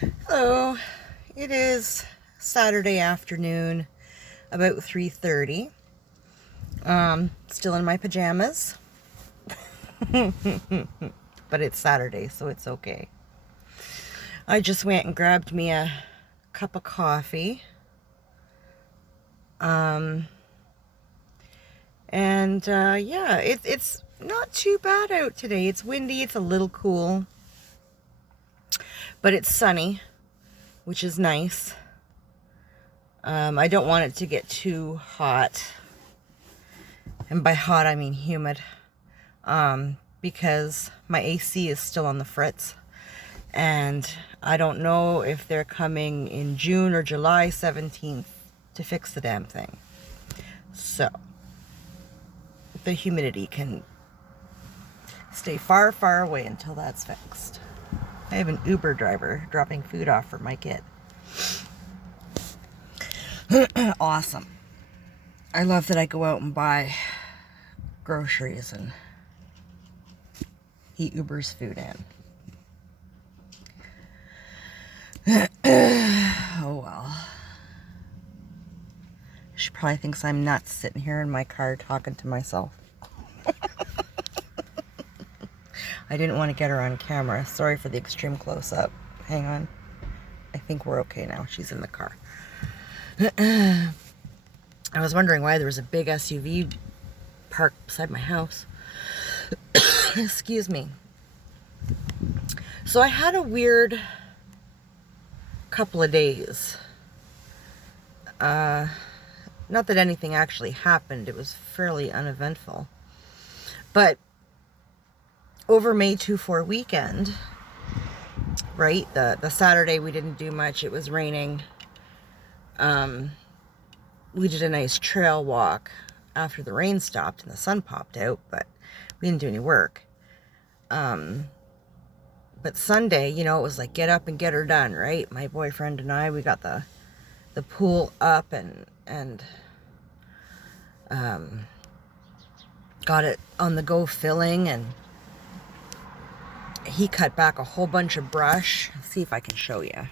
Hello, it is Saturday afternoon, about 3:30. Still in my pajamas, but it's Saturday, so it's okay. I just went and grabbed me a cup of coffee. Yeah, it's not too bad out today. It's windy, it's a little cool, but it's sunny, which is nice. I don't want it to get too hot. And by hot, I mean humid. Because my AC is still on the fritz. And I don't know if they're coming in June or July 17th to fix the damn thing. So, the humidity can stay far, far away until that's fixed. I have an Uber driver dropping food off for my kid. Awesome. I love that I go out and buy groceries and he Ubers food in. Oh well. She probably thinks I'm nuts sitting here in my car talking to myself. I didn't want to get her on camera. Sorry for the extreme close-up. Hang on. I think we're okay now. She's in the car. I was wondering why there was a big SUV parked beside my house. Excuse me. So I had a weird couple of days. Not that anything actually happened. It was fairly uneventful. But over May 2-4 weekend, right? The Saturday we didn't do much. It was raining. We did a nice trail walk after the rain stopped and the sun popped out, but we didn't do any work. But Sunday, it was like get up and get her done, right? My boyfriend and I, we got the pool up and got it on the go filling, and he cut back a whole bunch of brush. Let's see if I can show you.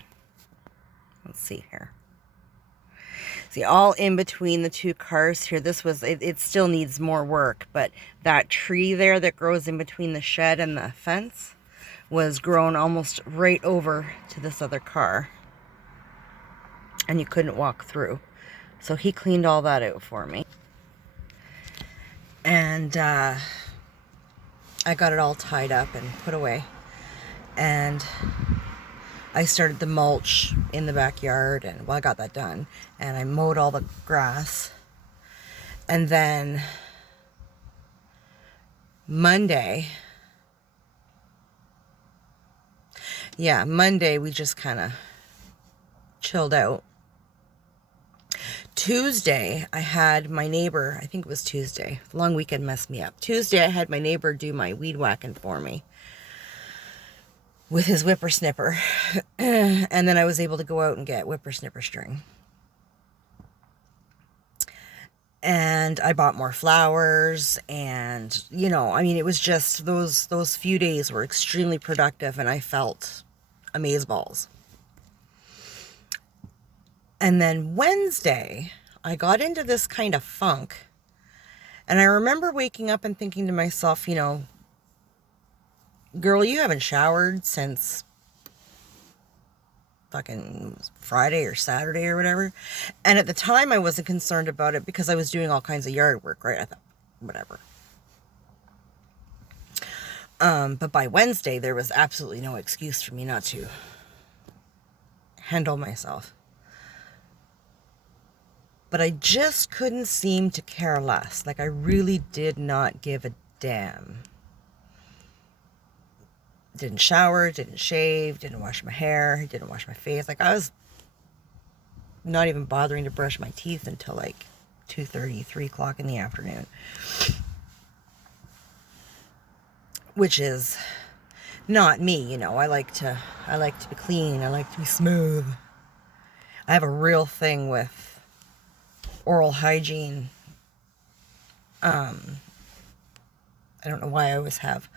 Let's see here. See, all in between the two cars here, it still needs more work, but that tree there that grows in between the shed and the fence was grown almost right over to this other car. And you couldn't walk through. So he cleaned all that out for me. And I got it all tied up and put away. And I started the mulch in the backyard, and I got that done. And I mowed all the grass. And then Monday we just kind of chilled out. Tuesday, I had my neighbor, I think it was Tuesday. The long weekend messed me up. Tuesday, I had my neighbor do my weed whacking for me with his whippersnipper. And then I was able to go out and get whippersnipper string. And I bought more flowers, and, it was just those few days were extremely productive, and I felt amazeballs. And then Wednesday, I got into this kind of funk. And I remember waking up and thinking to myself, girl, you haven't showered since fucking Friday or Saturday or whatever. And at the time, I wasn't concerned about it because I was doing all kinds of yard work, right? I thought, whatever. But by Wednesday, there was absolutely no excuse for me not to handle myself. But I just couldn't seem to care less. Like, I really did not give a damn. Didn't shower, didn't shave, didn't wash my hair, didn't wash my face. Like, I was not even bothering to brush my teeth until like 2:30, 3 o'clock in the afternoon. Which is not me, I like to be clean. I like to be smooth. I have a real thing with oral hygiene. I don't know why I always have,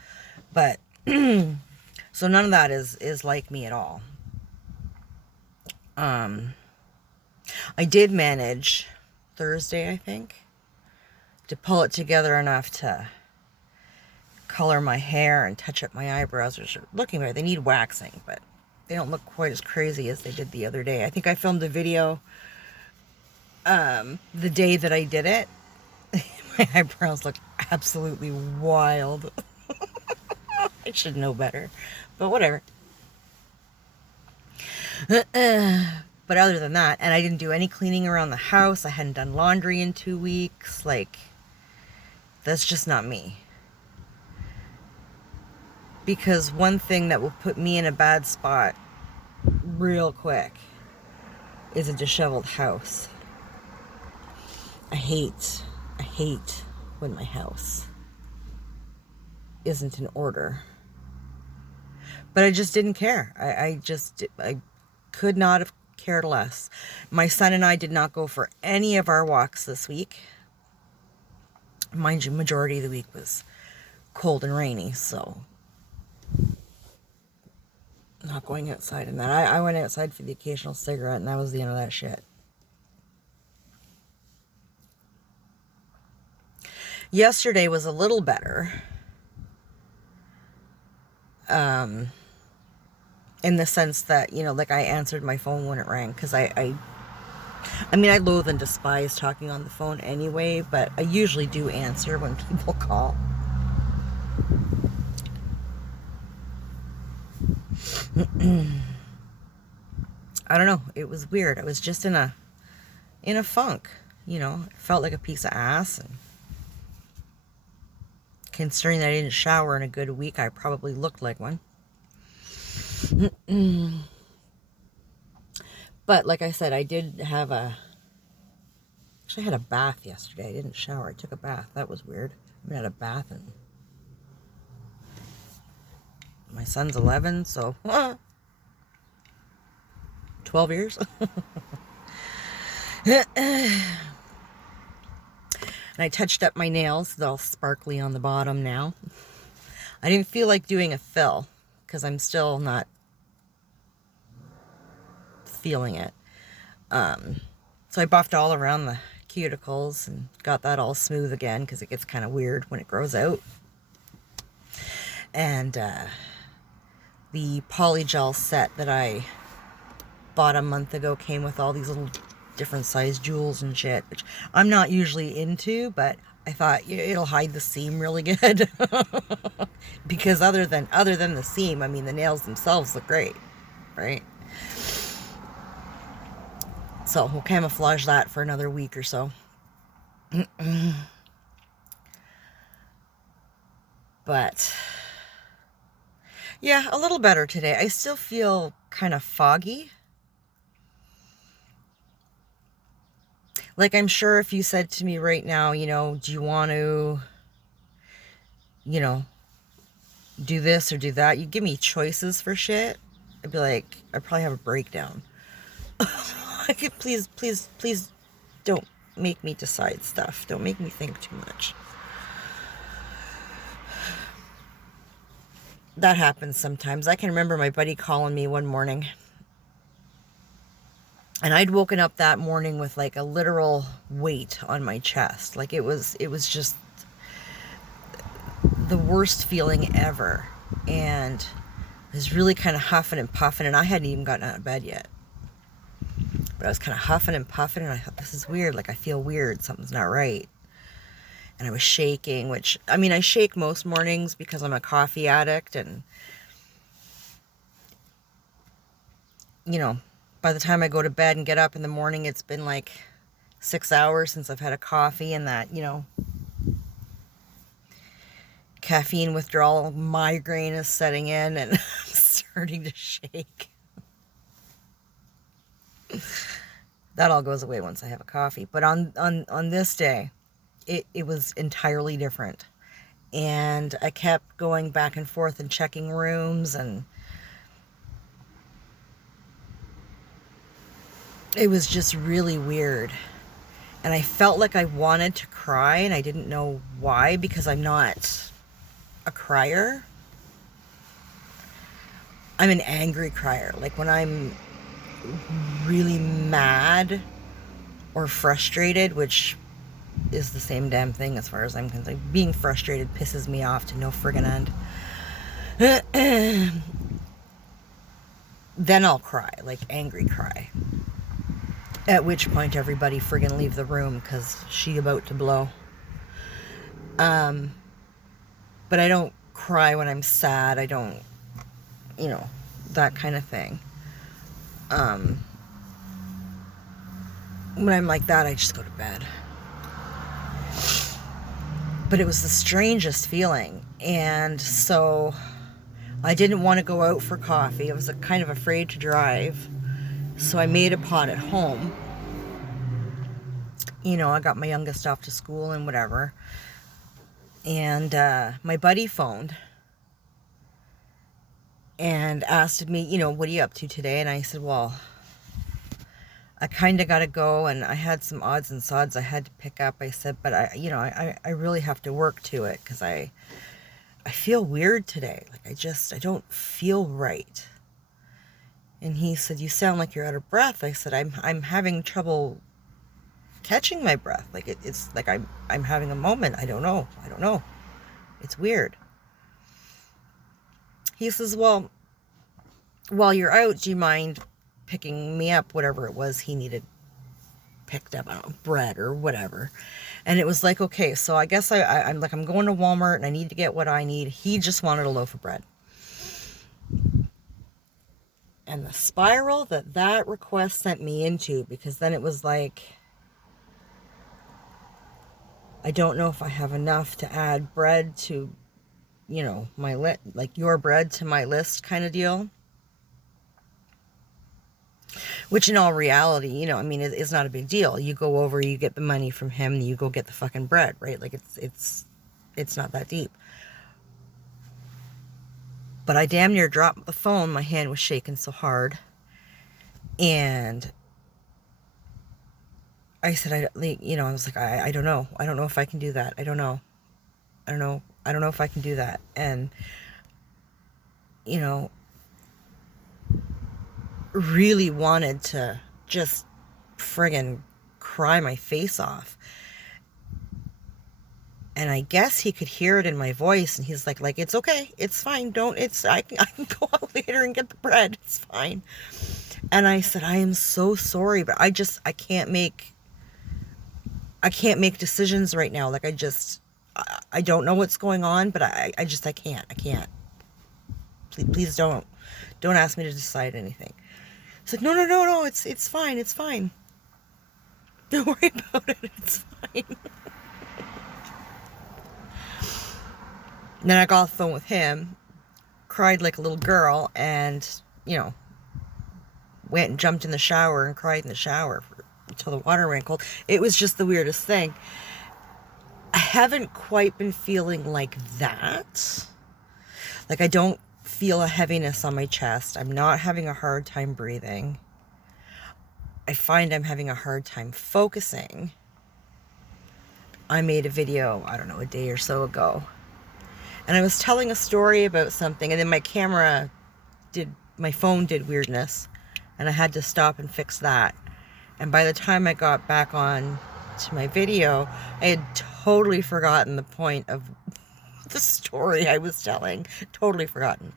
but so none of that is like me at all. I did manage Thursday, I think, to pull it together enough to color my hair and touch up my eyebrows, which are looking better. They need waxing, but they don't look quite as crazy as they did the other day. I think I filmed a video the day that I did it. My eyebrows look absolutely wild. I should know better, but whatever. But other than that, and I didn't do any cleaning around the house. I hadn't done laundry in 2 weeks. Like, that's just not me. Because one thing that will put me in a bad spot real quick is a disheveled house. I hate when my house isn't in order. But I just didn't care. I could not have cared less. My son and I did not go for any of our walks this week. Mind you, majority of the week was cold and rainy, so not going outside in that. I went outside for the occasional cigarette, and that was the end of that shit. Yesterday was a little better. In the sense that, you know, like I answered my phone when it rang, because I mean, I loathe and despise talking on the phone anyway, but I usually do answer when people call. I don't know. It was weird. I was just in a funk, you know. It felt like a piece of ass, and considering that I didn't shower in a good week, I probably looked like one. But like I said, I did have actually I had a bath yesterday. I didn't shower. I took a bath. That was weird. I haven't had a bath in my son's 11, so 12 years. And I touched up my nails. They're all sparkly on the bottom now. I didn't feel like doing a fill because I'm still not feeling it. So I buffed all around the cuticles and got that all smooth again because it gets kind of weird when it grows out. And the polygel set that I bought a month ago came with all these little different size jewels and shit, which I'm not usually into, but I thought it'll hide the seam really good. Because other than the seam, I mean, the nails themselves look great, right? So we'll camouflage that for another week or so. But yeah, a little better today. I still feel kind of foggy. Like, I'm sure if you said to me right now, you know, do you want to, you know, do this or do that? You give me choices for shit, I'd be like, I'd probably have a breakdown. Please don't make me decide stuff. Don't make me think too much. That happens sometimes. I can remember my buddy calling me one morning. And I'd woken up that morning with like a literal weight on my chest. Like it was just the worst feeling ever. And I was really kind of huffing and puffing, and I hadn't even gotten out of bed yet. But I was kind of huffing and puffing, and I thought, this is weird. Like, I feel weird. Something's not right. And I was shaking, which, I mean, I shake most mornings because I'm a coffee addict. And, you know, by the time I go to bed and get up in the morning, it's been like 6 hours since I've had a coffee, and that, you know, caffeine withdrawal migraine is setting in, and I'm starting to shake. That all goes away once I have a coffee. But on this day, it was entirely different. And I kept going back and forth and checking rooms, and it was just really weird. And I felt like I wanted to cry, and I didn't know why, because I'm not a crier. I'm an angry crier. Like, when I'm really mad or frustrated, which is the same damn thing as far as I'm concerned. Being frustrated pisses me off to no friggin' end. Then I'll cry, like angry cry. At which point everybody friggin' leave the room because she about to blow. But I don't cry when I'm sad. I don't, that kind of thing. When I'm like that, I just go to bed. But it was the strangest feeling. And so I didn't want to go out for coffee. I was kind of afraid to drive. So I made a pot at home. I got my youngest off to school and whatever. And my buddy phoned and asked me, what are you up to today? And I said, well, I kind of got to go, and I had some odds and sods I had to pick up. I said, but I really have to work to it because I feel weird today. Like I don't feel right. And he said, you sound like you're out of breath. I said, I'm having trouble catching my breath. Like it's like I'm having a moment. I don't know. It's weird. He says, well, while you're out, do you mind picking me up whatever it was he needed picked up? I don't know, bread or whatever. And it was like, okay, so I guess I'm going to Walmart and I need to get what I need. He just wanted a loaf of bread. And the spiral that request sent me into, because then it was like, I don't know if I have enough to add bread to, my like your bread to my list kind of deal. Which in all reality, it's not a big deal. You go over, you get the money from him, and you go get the fucking bread, right? Like it's not that deep. But I damn near dropped the phone. My hand was shaking so hard. And I said, I was like, I don't know. I don't know if I can do that. I don't know if I can do that. And, really wanted to just friggin' cry my face off. And I guess he could hear it in my voice, and he's like, it's okay, it's fine, I can go out later and get the bread, it's fine. And I said, I am so sorry, but I can't make decisions right now. Like I don't know what's going on, but I can't. Please don't ask me to decide anything. It's like, no, it's fine. Don't worry about it, it's fine. And then I got off the phone with him, cried like a little girl, and, went and jumped in the shower and cried in the shower until the water ran cold. It was just the weirdest thing. I haven't quite been feeling like that. Like I don't feel a heaviness on my chest. I'm not having a hard time breathing. I find I'm having a hard time focusing. I made a video, I don't know, a day or so ago. And I was telling a story about something, and then my phone did weirdness, and I had to stop and fix that. And by the time I got back on to my video, I had totally forgotten the point of the story I was telling. Totally forgotten.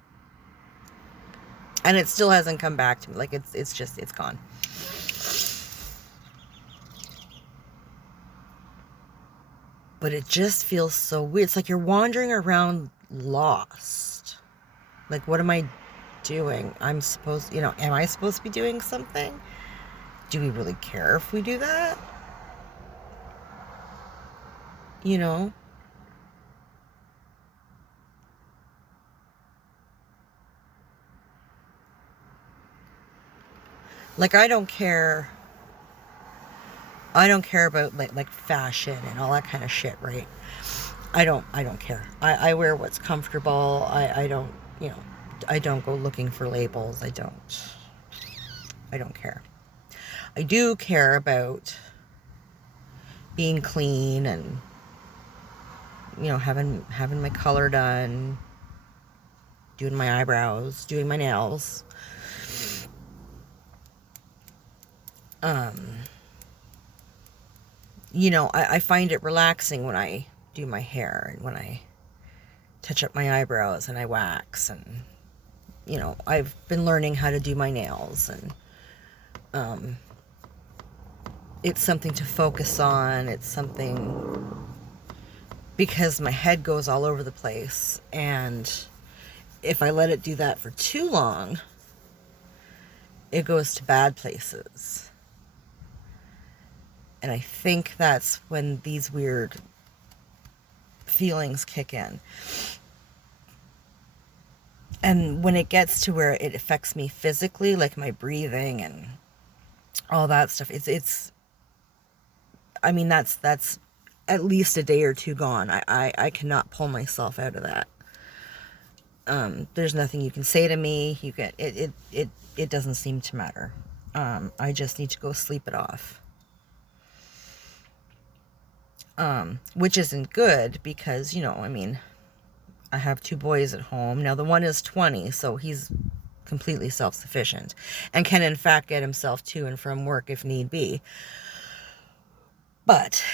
And it still hasn't come back to me. Like it's gone. But it just feels so weird. It's like you're wandering around lost. Like, what am I doing? Am I supposed to be doing something? Do we really care if we do that? Like, I don't care about like fashion and all that kind of shit, right? I don't care. I wear what's comfortable. I don't go looking for labels. I don't care. I do care about being clean and having my color done, doing my eyebrows, doing my nails. You know, I find it relaxing when I do my hair and when I touch up my eyebrows and I wax, and, you know, I've been learning how to do my nails, and it's something to focus on. It's something, because my head goes all over the place, and if I let it do that for too long, it goes to bad places. And I think that's when these weird feelings kick in. And when it gets to where it affects me physically, like my breathing and all that stuff, I mean, that's at least a day or two gone. I cannot pull myself out of that. There's nothing you can say to me. It doesn't seem to matter. I just need to go sleep it off. Which isn't good because, you know, I mean, I have 2 boys at home. Now, the one is 20, so he's completely self-sufficient and can, in fact, get himself to and from work if need be. But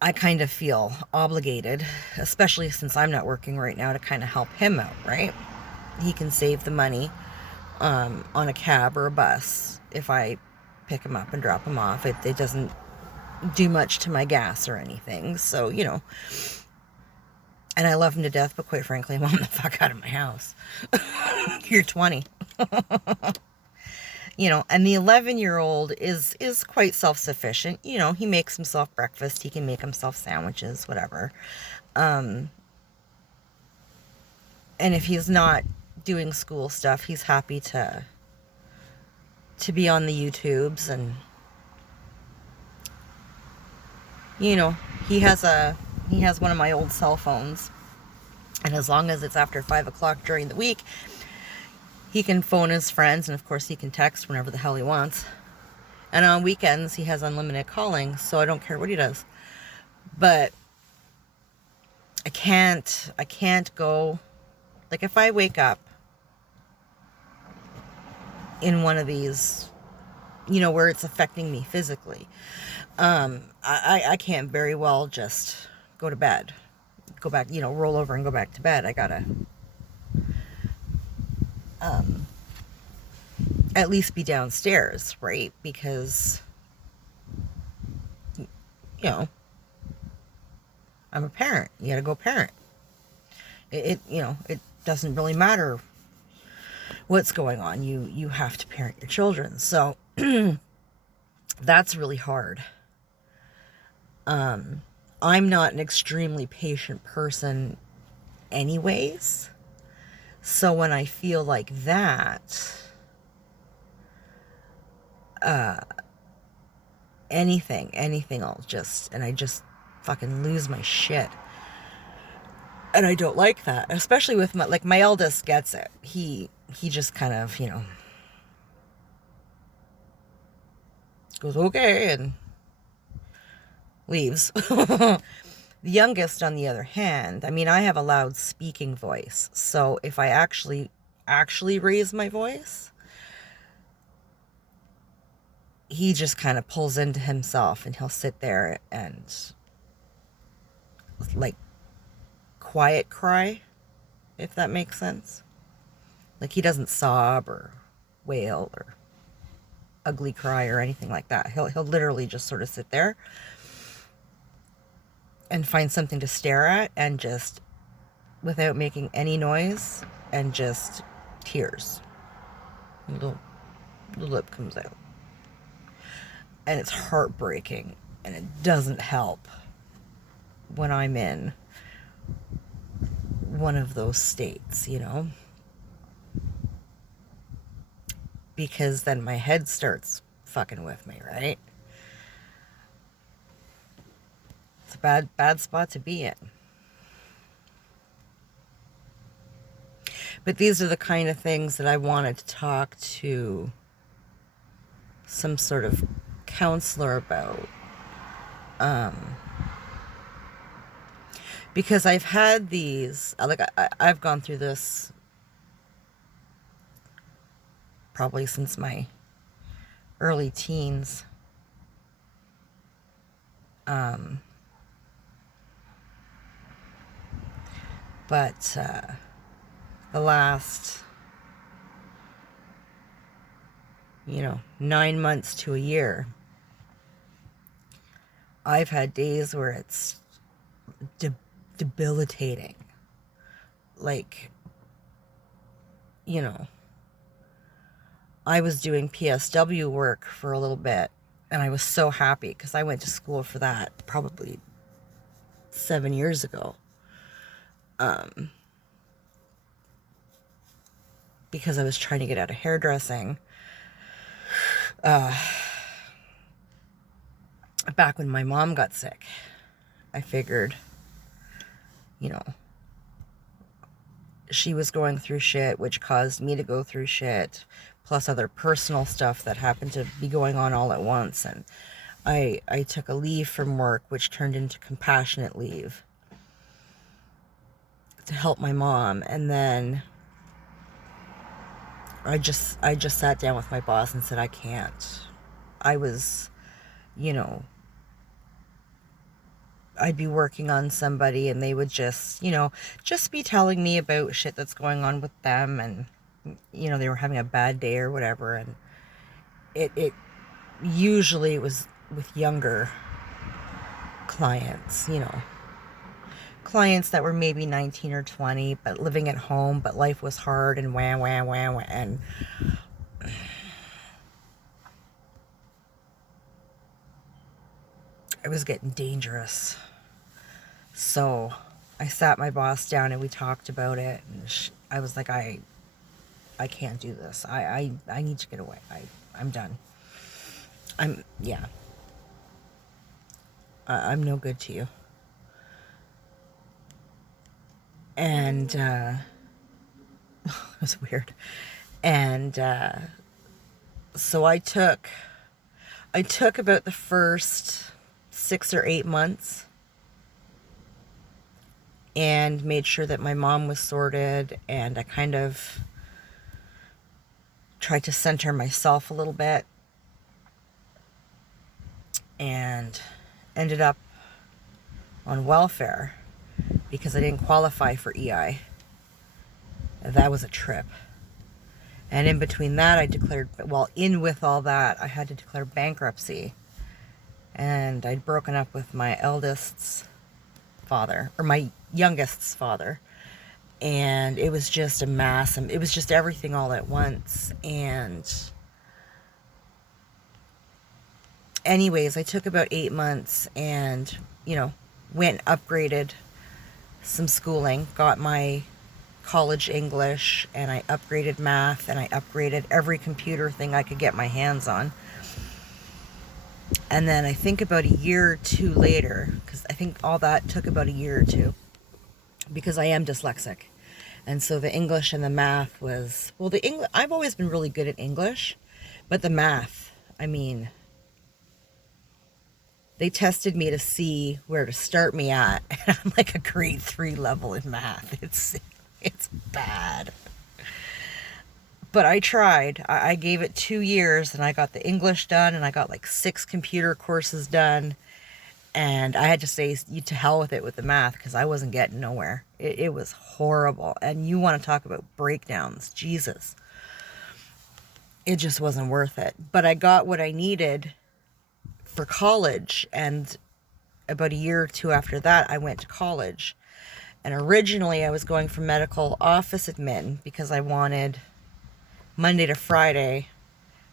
I kind of feel obligated, especially since I'm not working right now, to kind of help him out, right? He can save the money on a cab or a bus if I pick him up and drop him off. It doesn't do much to my gas or anything, so, you know. And I love him to death, but quite frankly, I want him the fuck out of my house. You're 20. You know, and the 11-year-old is quite self-sufficient. You know, he makes himself breakfast. He can make himself sandwiches, whatever. And if he's not doing school stuff, he's happy to be on the YouTubes. And, you know, he has one of my old cell phones. And as long as it's after 5 o'clock during the week, he can phone his friends, and of course he can text whenever the hell he wants. And on weekends, he has unlimited calling, so I don't care what he does. But I can't go, like, if I wake up in one of these, you know, where it's affecting me physically, I can't very well just go to bed, go back, you know, roll over and go back to bed. I gotta at least be downstairs, right? Because, you know, I'm a parent. You gotta go parent. You know, it doesn't really matter what's going on. You have to parent your children. So that's really hard. I'm not an extremely patient person anyways. So when I feel like that, anything, I just fucking lose my shit. And I don't like that, especially with my eldest gets it. He just kind of, you know, goes, okay, and leaves. The youngest, on the other hand, I mean, I have a loud speaking voice. So if I actually raise my voice, he just kind of pulls into himself, and he'll sit there and, like, quiet cry, if that makes sense. Like, he doesn't sob or wail or ugly cry or anything like that. He'll literally just sort of sit there and find something to stare at, and just, without making any noise, and just tears. The lip comes out. And it's heartbreaking, and it doesn't help when I'm in one of those states, you know? Because then my head starts fucking with me, right? It's a bad spot to be in. But these are the kind of things that I wanted to talk to some sort of counselor about. Because I've had these, like, I've gone through this probably since my early teens. But the last, 9 months to a year, I've had days where it's debilitating. Like, I was doing PSW work for a little bit, and I was so happy because I went to school for that probably 7 years ago. Because I was trying to get out of hairdressing. Back when my mom got sick, I figured, she was going through shit, which caused me to go through shit, plus other personal stuff that happened to be going on all at once. And I took a leave from work, which turned into compassionate leave to help my mom. And then I just sat down with my boss and said, I can't. I was, I'd be working on somebody and they would just be telling me about shit that's going on with them, and they were having a bad day or whatever. And it usually was with younger clients, clients that were maybe 19 or 20 but living at home, but life was hard and wah wah wah wah. And it was getting dangerous. So I sat my boss down and we talked about it, and I was like, I can't do this. I need to get away. I'm done. I'm no good to you. And it was weird. And so I took about the first 6 or 8 months and made sure that my mom was sorted, and I kind of tried to center myself a little bit, and ended up on welfare because I didn't qualify for EI. That was a trip. And in between that, with all that, I had to declare bankruptcy. And I'd broken up with my eldest's father, or my youngest's father. And it was just a mass. It was just everything all at once. And anyways, I took about 8 months and, went upgraded some schooling, got my college English, and I upgraded math, and I upgraded every computer thing I could get my hands on. And then I think about a year or two later, because I think all that took about a year or two, because I am dyslexic. And so the English and the math was, I've always been really good at English, but the math, they tested me to see where to start me at, and I'm like a grade 3 level in math. It's bad. But I tried. I gave it 2 years, and I got the English done, and I got like 6 computer courses done. And I had to say to hell with it with the math, because I wasn't getting nowhere. It was horrible. And you want to talk about breakdowns. Jesus. It just wasn't worth it. But I got what I needed for college, and about a year or two after that, I went to college. And originally I was going for medical office admin because I wanted Monday to Friday,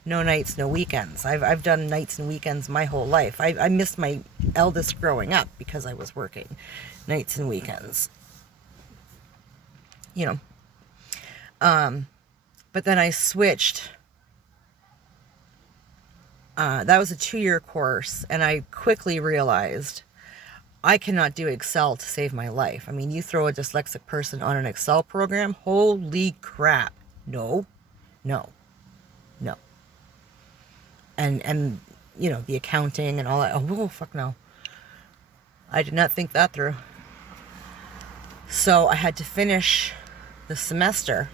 no nights, no weekends. I've done nights and weekends my whole life. I missed my eldest growing up because I was working nights and weekends. But then I switched. That was a 2-year course, and I quickly realized I cannot do Excel to save my life. You throw a dyslexic person on an Excel program, holy crap. No. And the accounting and all that. Oh, fuck no. I did not think that through. So I had to finish the semester.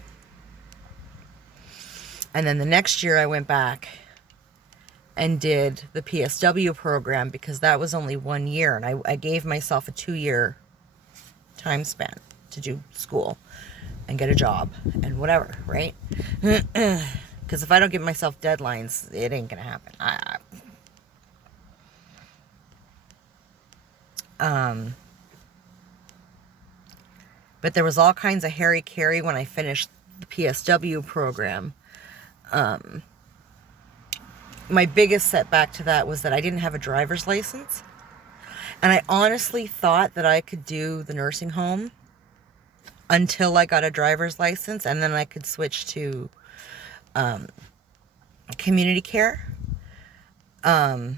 And then the next year I went back and did the PSW program because that was only 1 year. And I gave myself a 2-year time span to do school and get a job and whatever, right? Because if I don't give myself deadlines, it ain't gonna happen. But there was all kinds of hairy-carry when I finished the PSW program. My biggest setback to that was that I didn't have a driver's license. And I honestly thought that I could do the nursing home until I got a driver's license, and then I could switch to community care. But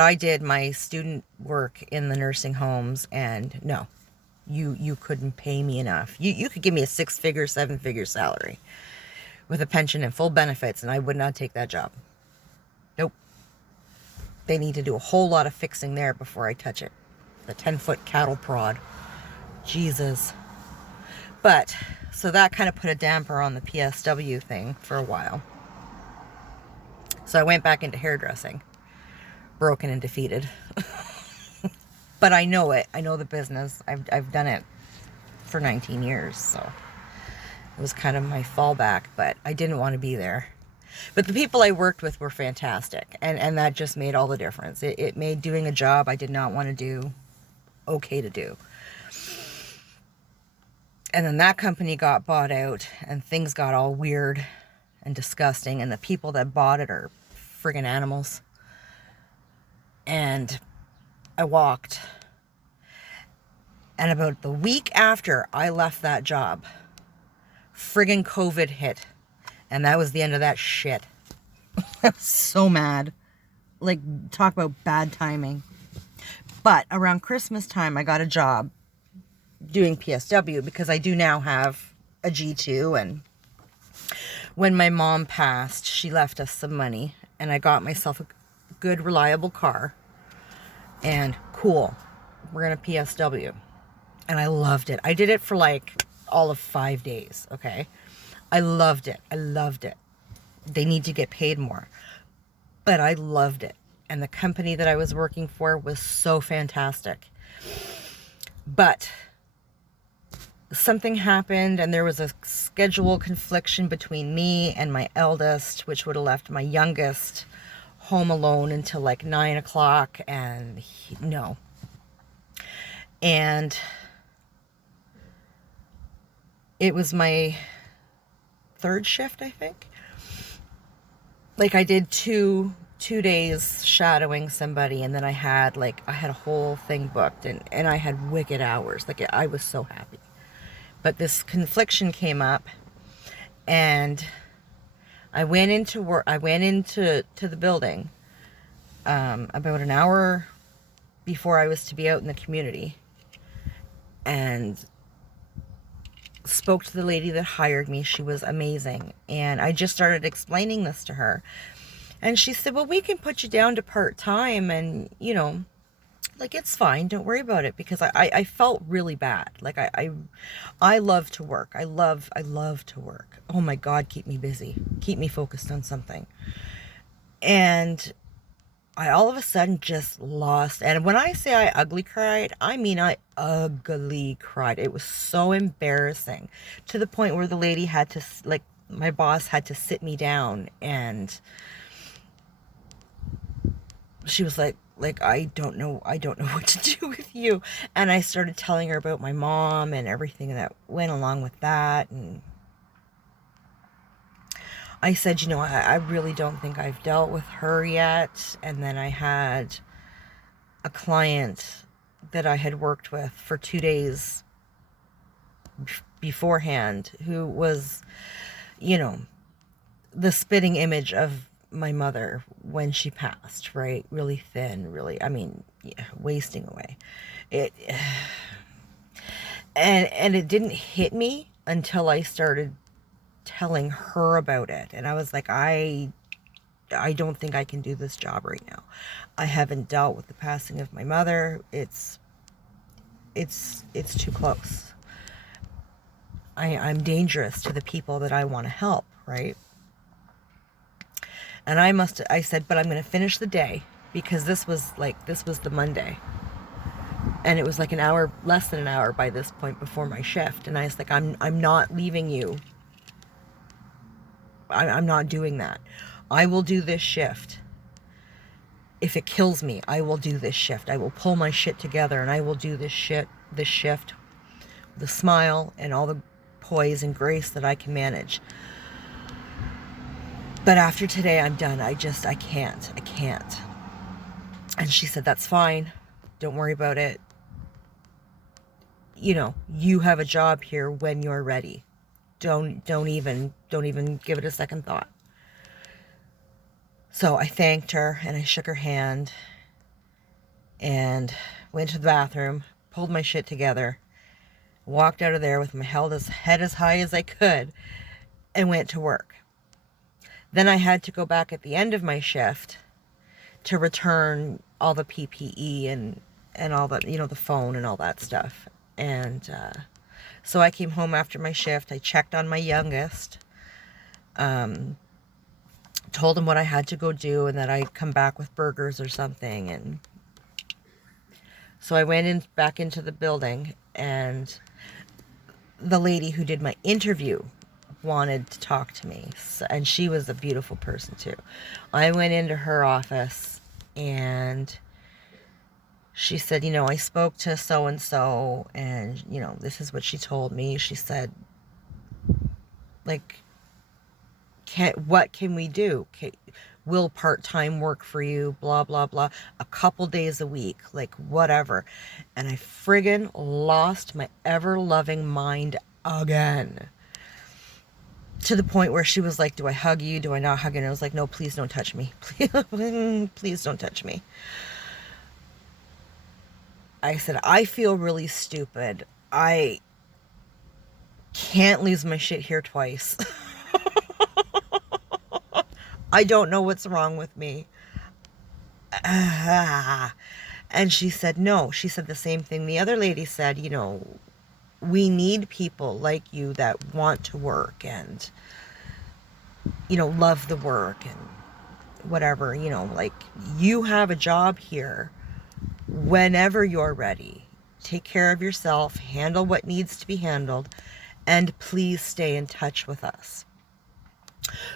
I did my student work in the nursing homes, and no, you couldn't pay me enough. You could give me a 6-figure, 7-figure salary with a pension and full benefits, and I would not take that job. Nope. They need to do a whole lot of fixing there before I touch it. The 10-foot cattle prod. Jesus. But, so that kind of put a damper on the PSW thing for a while. So I went back into hairdressing. Broken and defeated. But I know it. I know the business. I've done it for 19 years, so it was kind of my fallback, but I didn't want to be there. But the people I worked with were fantastic, and that just made all the difference. It made doing a job I did not want to do okay to do. And then that company got bought out, and things got all weird and disgusting, and the people that bought it are friggin' animals. And I walked. And about the week after I left that job, friggin' COVID hit. And that was the end of that shit. I was so mad. Like, talk about bad timing. But around Christmas time, I got a job doing PSW because I do now have a G2. And when my mom passed, she left us some money. And I got myself a good, reliable car. And cool, we're gonna PSW. And I loved it. I did it for like all of 5 days, okay? I loved it. I loved it. They need to get paid more. But I loved it. And the company that I was working for was so fantastic. But something happened, and there was a schedule confliction between me and my eldest, which would have left my youngest home alone until like 9 o'clock, and no. And it was my third shift, I think. Like, I did two days shadowing somebody, and then I had a whole thing booked, and I had wicked hours. Like, I was so happy. But this confliction came up, and I went into work. I went into the building about an hour before I was to be out in the community, and spoke to the lady that hired me. She was amazing, and I just started explaining this to her, and she said, "Well, we can put you down to part-time, and you know, like, it's fine. Don't worry about it," because I felt really bad. Like, I love to work. I love to work. Oh my God, keep me busy. Keep me focused on something. And I all of a sudden just lost. And when I say I ugly cried, I mean I ugly cried. It was so embarrassing, to the point where the lady had to, like, my boss had to sit me down, and she was like, I don't know what to do with you. And I started telling her about my mom and everything that went along with that. And I said, you know, I really don't think I've dealt with her yet. And then I had a client that I had worked with for 2 days beforehand, who was, you know, the spitting image of my mother when she passed, right? Really thin, really, I mean, yeah, wasting away. And it didn't hit me until I started telling her about it. And I was like, I don't think I can do this job right now. I haven't dealt with the passing of my mother. It's too close. I'm dangerous to the people that I want to help, right? And I said, but I'm going to finish the day, because this was the Monday. And it was like an hour, less than an hour by this point before my shift. And I was like, I'm not leaving you. I'm not doing that. I will do this shift. If it kills me, I will do this shift. I will pull my shit together and I will do this shift, with a smile and all the poise and grace that I can manage. But after today, I'm done. I can't. And she said, that's fine. Don't worry about it. You know, you have a job here when you're ready. Don't even give it a second thought. So I thanked her and I shook her hand and went to the bathroom, pulled my shit together, walked out of there with my head as high as I could, and went to work. Then I had to go back at the end of my shift to return all the PPE and all the, you know, the phone and all that stuff. And so I came home after my shift. I checked on my youngest, told him what I had to go do and that I'd come back with burgers or something. And so I went back into the building, and the lady who did my interview wanted to talk to me. And she was a beautiful person too. I went into her office and she said, you know, I spoke to so-and-so and, you know, this is what she told me. She said, like, what can we do? Will part-time work for you? Blah, blah, blah. A couple days a week, like whatever. And I friggin' lost my ever-loving mind again. To the point where she was like, do I hug you? Do I not hug you? And I was like, no, please don't touch me. Please don't touch me. I said, I feel really stupid. I can't lose my shit here twice. I don't know what's wrong with me. And she said, no. She said the same thing the other lady said, you know, we need people like you that want to work and, you know, love the work and whatever, you know, like, you have a job here whenever you're ready. Take care of yourself, handle what needs to be handled, and please stay in touch with us.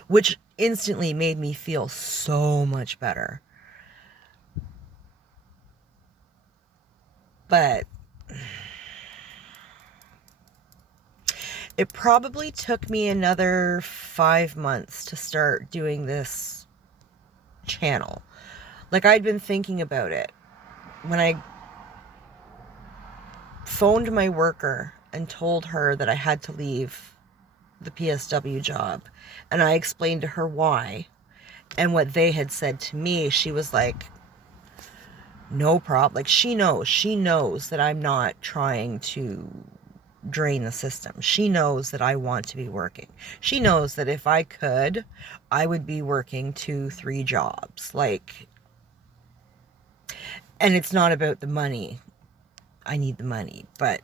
Which instantly made me feel so much better. But it probably took me another 5 months to start doing this channel. Like, I'd been thinking about it. When I phoned my worker and told her that I had to leave the PSW job, and I explained to her why and what they had said to me, she was like, no problem. Like, she knows that I'm not trying to drain the system. She knows that I want to be working. She knows that if I could, I would be working 2-3 jobs. Like, and it's not about the money. I need the money, but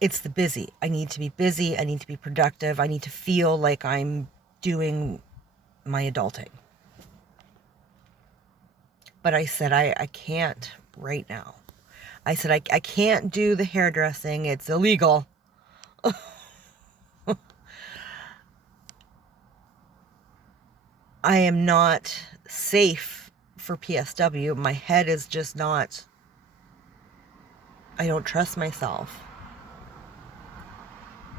it's the busy. I need to be busy. I need to be productive. I need to feel like I'm doing my adulting. But I said, I can't right now. I said, I can't do the hairdressing. It's illegal. I am not safe for PSW. My head is just not, I don't trust myself.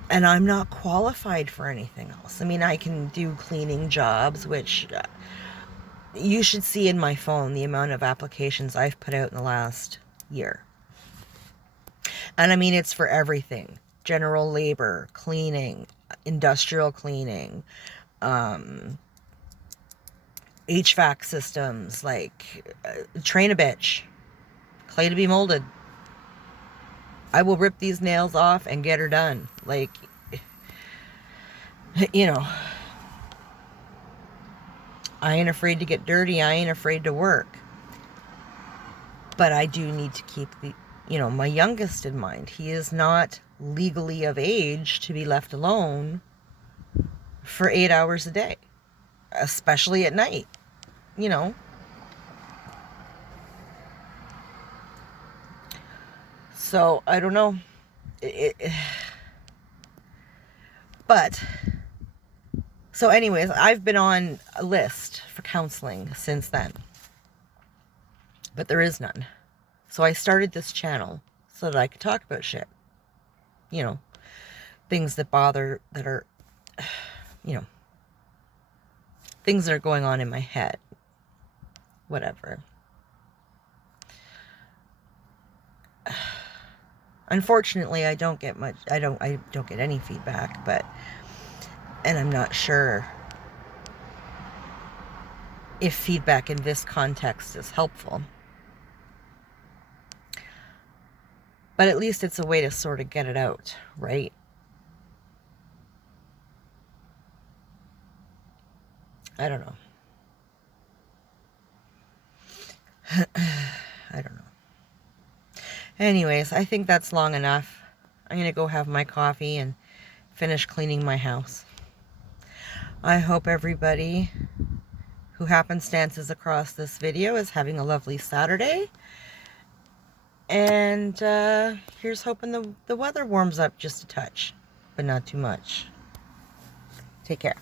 And I'm not qualified for anything else. I mean, I can do cleaning jobs, which you should see in my phone the amount of applications I've put out in the last year. And I mean, it's for everything. General labor, cleaning, industrial cleaning, HVAC systems, like, train a bitch, clay to be molded. I will rip these nails off and get her done. Like, you know, I ain't afraid to get dirty. I ain't afraid to work. But I do need to keep the, you know, my youngest in mind. He is not legally of age to be left alone for 8 hours a day. especially at night, you know. So, I don't know. But, so anyways, I've been on a list for counseling since then. But there is none. So I started this channel so that I could talk about shit. You know, things that bother, that are, you know, things that are going on in my head. Whatever. Unfortunately, I don't get much, I don't get any feedback, but, and I'm not sure if feedback in this context is helpful. But at least it's a way to sort of get it out, right? I don't know. I don't know. Anyways, I think that's long enough. I'm going to go have my coffee and finish cleaning my house. I hope everybody who happenstances across this video is having a lovely Saturday. And here's hoping the weather warms up just a touch, but not too much. Take care.